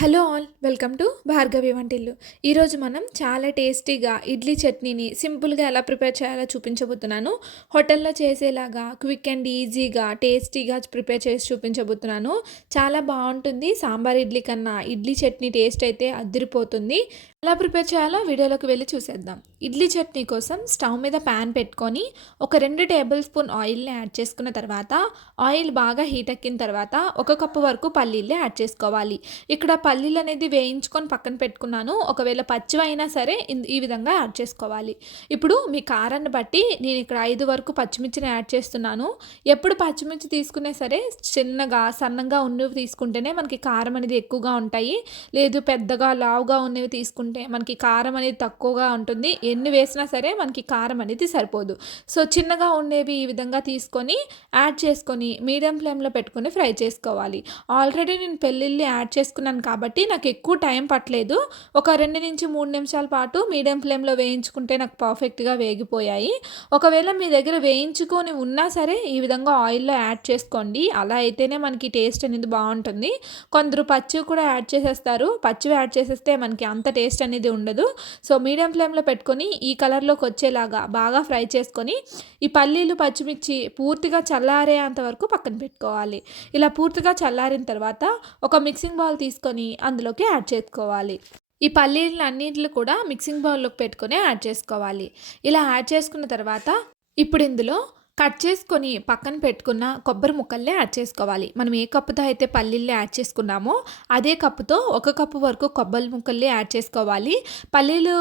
Hello all welcome to Bhargavi Vantillu. ఈరోజు మనం చాలా టేస్టీగా ఇడ్లీ చట్నీని సింపుల్గా ఎలా ప్రిపేర్ చేయాలో చూపించబోతున్నాను. హోటల్లో చేసేలాగా క్విక్ అండ్ ఈజీగా టేస్టీగా ప్రిపేర్ చేసి చూపించబోతున్నాను. చాలా బాగుంటుంది. సాంబార్ ఇడ్లీ కన్నా ఇడ్లీ చట్నీ టేస్ట్ అయితే అదిరిపోతుంది. ఎలా ప్రిపేర్ చేయాలో వీడియోలోకి వెళ్ళి చూసేద్దాం. ఇడ్లీ చట్నీ కోసం స్టవ్ మీద ప్యాన్ పెట్టుకొని ఒక 2 టేబుల్ స్పూన్ ఆయిల్ని యాడ్ చేసుకున్న తర్వాత ఆయిల్ బాగా హీట్ ఎక్కిన తర్వాత 1 కప్పు వరకు పల్లీలు యాడ్ చేసుకోవాలి. ఇక్కడ పల్లీలు అనేది వేయించుకొని పక్కన పెట్టుకున్నాను. ఒకవేళ పచ్చివి అయినా సరే ఈ విధంగా యాడ్ చేసుకోవాలి. ఇప్పుడు మీ కారాన్ని బట్టి నేను ఇక్కడ 5 వరకు పచ్చిమిర్చిని యాడ్ చేస్తున్నాను. ఎప్పుడు పచ్చిమిర్చి తీసుకునే సరే చిన్నగా సన్నగా ఉన్నవి తీసుకుంటేనే మనకి కారం అనేది ఎక్కువగా ఉంటాయి. లేదు పెద్దగా లావుగా ఉన్నవి తీసుకుంటే మనకి కారం అనేది తక్కువగా ఉంటుంది. ఎన్ని వేసినా సరే మనకి కారం అనేది సరిపోదు. సో చిన్నగా ఉండేవి ఈ విధంగా తీసుకొని యాడ్ చేసుకొని మీడియం ఫ్లేమ్లో పెట్టుకొని ఫ్రై చేసుకోవాలి. ఆల్రెడీ నేను పెళ్ళిళ్ళు యాడ్ చేసుకున్నాను కాబట్టి నాకు ఎక్కువ టైం పట్టలేదు. ఒక 2 నుంచి 3 నిమిషాల పాటు మీడియం ఫ్లేమ్లో వేయించుకుంటే నాకు పర్ఫెక్ట్గా వేగిపోయాయి. ఒకవేళ మీ దగ్గర వేయించుకొని ఉన్నా సరే ఈ విధంగా ఆయిల్లో యాడ్ చేసుకోండి. అలా అయితేనే మనకి టేస్ట్ అనేది బాగుంటుంది. కొందరు పచ్చివి కూడా యాడ్ చేసేస్తారు. పచ్చివి యాడ్ చేసేస్తే మనకి అంత టేస్ట్ అనేది ఉండదు. సో మీడియం ఫ్లేమ్లో పెట్టుకొని ఈ కలర్లోకి వచ్చేలాగా బాగా ఫ్రై చేసుకొని ఈ పల్లీలు పచ్చిమిర్చి పూర్తిగా చల్లారేంత వరకు పక్కన పెట్టుకోవాలి. ఇలా పూర్తిగా చల్లారిన తర్వాత ఒక మిక్సింగ్ బౌల్ తీసుకొని అందులోకి యాడ్ చేసుకోవాలి. ఈ పల్లీలు అన్నింటిని కూడా మిక్సింగ్ బౌల్లోకి పెట్టుకొని యాడ్ చేసుకోవాలి. ఇలా యాడ్ చేసుకున్న తర్వాత ఇప్పుడు ఇందులో కట్ చేసుకొని పక్కన పెట్టుకున్న కొబ్బరి ముక్కల్ని యాడ్ చేసుకోవాలి. మనం ఏ కప్పుతో అయితే పల్లీలు యాడ్ చేసుకున్నామో అదే కప్పుతో 1 కప్పు వరకు కొబ్బరి ముక్కల్ని యాడ్ చేసుకోవాలి. పల్లీలు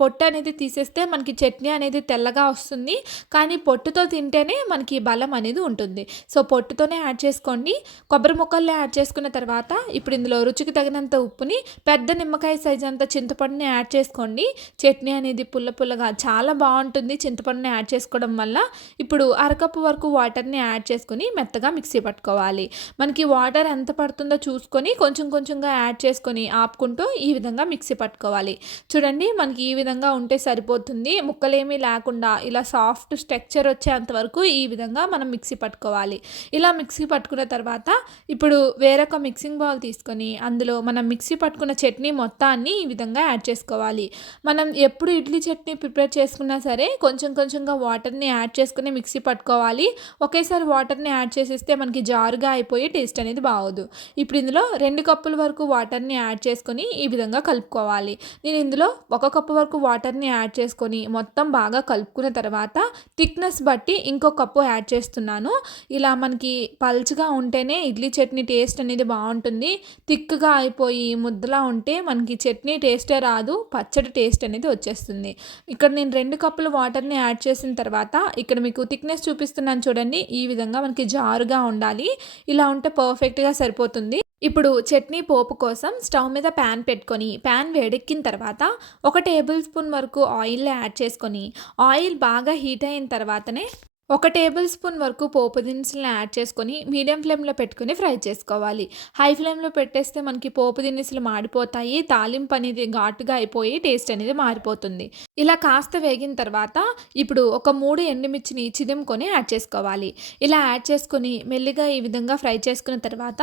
పొట్టు అనేది తీసేస్తే మనకి చట్నీ అనేది తెల్లగా వస్తుంది. కానీ పొట్టుతో తింటేనే మనకి బలం అనేది ఉంటుంది. సో పొట్టుతోనే యాడ్ చేసుకోండి. కొబ్బరి ముక్కల్ని యాడ్ చేసుకున్న తర్వాత ఇప్పుడు ఇందులో రుచికి తగినంత ఉప్పుని, పెద్ద నిమ్మకాయ సైజు అంత చింతపండుని యాడ్ చేసుకోండి. చట్నీ అనేది పుల్ల పుల్లగా చాలా బాగుంటుంది చింతపండుని యాడ్ చేసుకోవడం వల్ల. ఇప్పుడు అరకప్పు వరకు వాటర్ని యాడ్ చేసుకొని మెత్తగా మిక్సీ పట్టుకోవాలి. మనకి వాటర్ ఎంత పడుతుందో చూసుకొని కొంచెం కొంచెంగా యాడ్ చేసుకొని ఆపుకుంటూ ఈ విధంగా మిక్సీ పట్టుకోవాలి. చూడండి మనకి ఈ విధంగా ఉంటే సరిపోతుంది. ముక్కలేమీ లేకుండా ఇలా సాఫ్ట్ స్ట్రక్చర్ వచ్చేంత వరకు ఈ విధంగా మనం మిక్సీ పట్టుకోవాలి. ఇలా మిక్సీ పట్టుకున్న తర్వాత ఇప్పుడు వేరొక మిక్సింగ్ బౌల్ తీసుకొని అందులో మనం మిక్సీ పట్టుకున్న చట్నీ మొత్తాన్ని ఈ విధంగా యాడ్ చేసుకోవాలి. మనం ఎప్పుడు ఇడ్లీ చట్నీ ప్రిపేర్ చేసుకున్నా సరే కొంచెం కొంచెంగా వాటర్ని యాడ్ చేసుకుని మిక్సీ పట్టుకోవాలి. ఒకేసారి వాటర్ని యాడ్ చేసేస్తే మనకి జారుగా అయిపోయి టేస్ట్ అనేది బాగోదు. ఇప్పుడు ఇందులో 2 కప్పుల వరకు వాటర్ని యాడ్ చేసుకొని ఈ విధంగా కలుపుకోవాలి. నేను ఇందులో 1 కప్పు వరకు వాటర్ని యాడ్ చేసుకొని మొత్తం బాగా కలుపుకున్న తర్వాత థిక్నెస్ బట్టి ఇంకో కప్పు యాడ్ చేస్తున్నాను. ఇలా మనకి పల్చగా ఉంటేనే ఇడ్లీ చట్నీ టేస్ట్ అనేది బాగుంటుంది. థిక్గా అయిపోయి ముద్దలా ఉంటే మనకి చట్నీ టేస్టే రాదు, పచ్చడి టేస్ట్ అనేది వచ్చేస్తుంది. ఇక్కడ నేను 2 కప్పుల వాటర్ని యాడ్ చేసిన తర్వాత ఇక్కడ మీకు థిక్నెస్ చూపిస్తున్నాను చూడండి. ఈ విధంగా మనకి జారుగా ఉండాలి. ఇలా ఉంటే పర్ఫెక్ట్గా సరిపోతుంది. ఇప్పుడు చట్నీ పోపు కోసం స్టవ్ మీద ప్యాన్ పెట్టుకొని ప్యాన్ వేడెక్కిన తర్వాత 1 టేబుల్ స్పూన్ వరకు ఆయిల్ యాడ్ చేసుకొని ఆయిల్ బాగా హీట్ అయిన తర్వాతనే 1 టేబుల్ స్పూన్ వరకు పోపు దినుసులను యాడ్ చేసుకొని మీడియం ఫ్లేమ్లో పెట్టుకొని ఫ్రై చేసుకోవాలి. హై ఫ్లేమ్లో పెట్టేస్తే మనకి పోపు దినుసులు మాడిపోతాయి. తాలింపు అనేది ఘాటుగా అయిపోయి టేస్ట్ అనేది మారిపోతుంది. ఇలా కాస్త వేగిన తర్వాత ఇప్పుడు ఒక 3 ఎండుమిర్చిని చిదుముకొని యాడ్ చేసుకోవాలి. ఇలా యాడ్ చేసుకొని మెల్లిగా ఈ విధంగా ఫ్రై చేసుకున్న తర్వాత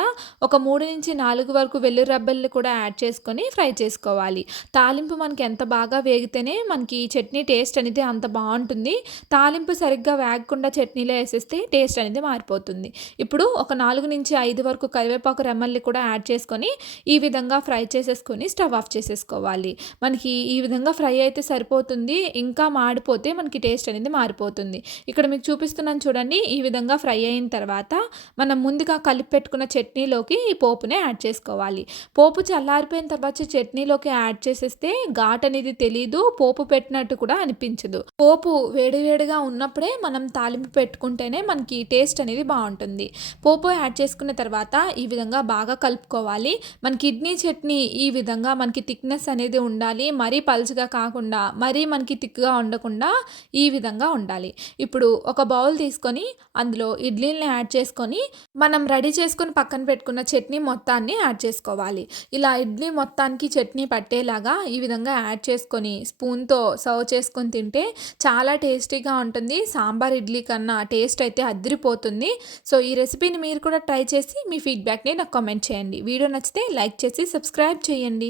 ఒక 3 నుంచి 4 వరకు వెల్లుల్లి రబ్బల్ని కూడా యాడ్ చేసుకొని ఫ్రై చేసుకోవాలి. తాలింపు మనకి ఎంత బాగా వేగితేనే మనకి చట్నీ టేస్ట్ అనేది అంత బాగుంటుంది. తాలింపు సరిగ్గా చట్నీలో వేసేస్తే టేస్ట్ అనేది మారిపోతుంది. ఇప్పుడు ఒక 4 నుంచి 5 వరకు కరివేపాకు రెమ్మల్ని కూడా యాడ్ చేసుకొని ఈ విధంగా ఫ్రై చేసేసుకొని స్టవ్ ఆఫ్ చేసేసుకోవాలి. మనకి ఈ విధంగా ఫ్రై అయితే సరిపోతుంది. ఇంకా మాడిపోతే మనకి టేస్ట్ అనేది మారిపోతుంది. ఇక్కడ మీకు చూపిస్తున్నాను చూడండి. ఈ విధంగా ఫ్రై అయిన తర్వాత మనం ముందుగా కలిపి పెట్టుకున్న చట్నీలోకి ఈ పోపునే యాడ్ చేసుకోవాలి. పోపు చల్లారిపోయిన తర్వాత చట్నీలోకి యాడ్ చేసేస్తే ఘాట్ అనేది తెలీదు, పోపు పెట్టినట్టు కూడా అనిపించదు. పోపు వేడివేడిగా ఉన్నప్పుడే మనం తాలింపు పెట్టుకుంటేనే మనకి టేస్ట్ అనేది బాగుంటుంది. పోపు యాడ్ చేసుకున్న తర్వాత ఈ విధంగా బాగా కలుపుకోవాలి. మన కిడ్నీ చట్నీ ఈ విధంగా మనకి థిక్నెస్ అనేది ఉండాలి. మరీ పల్చగా కాకుండా మరీ మనకి థిక్గా ఉండకుండా ఈ విధంగా ఉండాలి. ఇప్పుడు ఒక బౌల్ తీసుకొని అందులో ఇడ్లీని యాడ్ చేసుకొని మనం రెడీ చేసుకొని పక్కన పెట్టుకున్న చట్నీ మొత్తాన్ని యాడ్ చేసుకోవాలి. ఇలా ఇడ్లీ మొత్తానికి చట్నీ పట్టేలాగా ఈ విధంగా యాడ్ చేసుకొని స్పూన్తో సర్వ్ చేసుకొని తింటే చాలా టేస్టీగా ఉంటుంది. సాంబార్ ఇడ్లీ ఇడ్లీ కన్నా టేస్ట్ అయితే అదిరిపోతుంది. సో ఈ రెసిపీని మీరు కూడా ట్రై చేసి మీ ఫీడ్‌బ్యాక్‌ని నాకు కామెంట్ చేయండి. వీడియో నచ్చితే లైక్ చేసి సబ్స్క్రైబ్ చేయండి.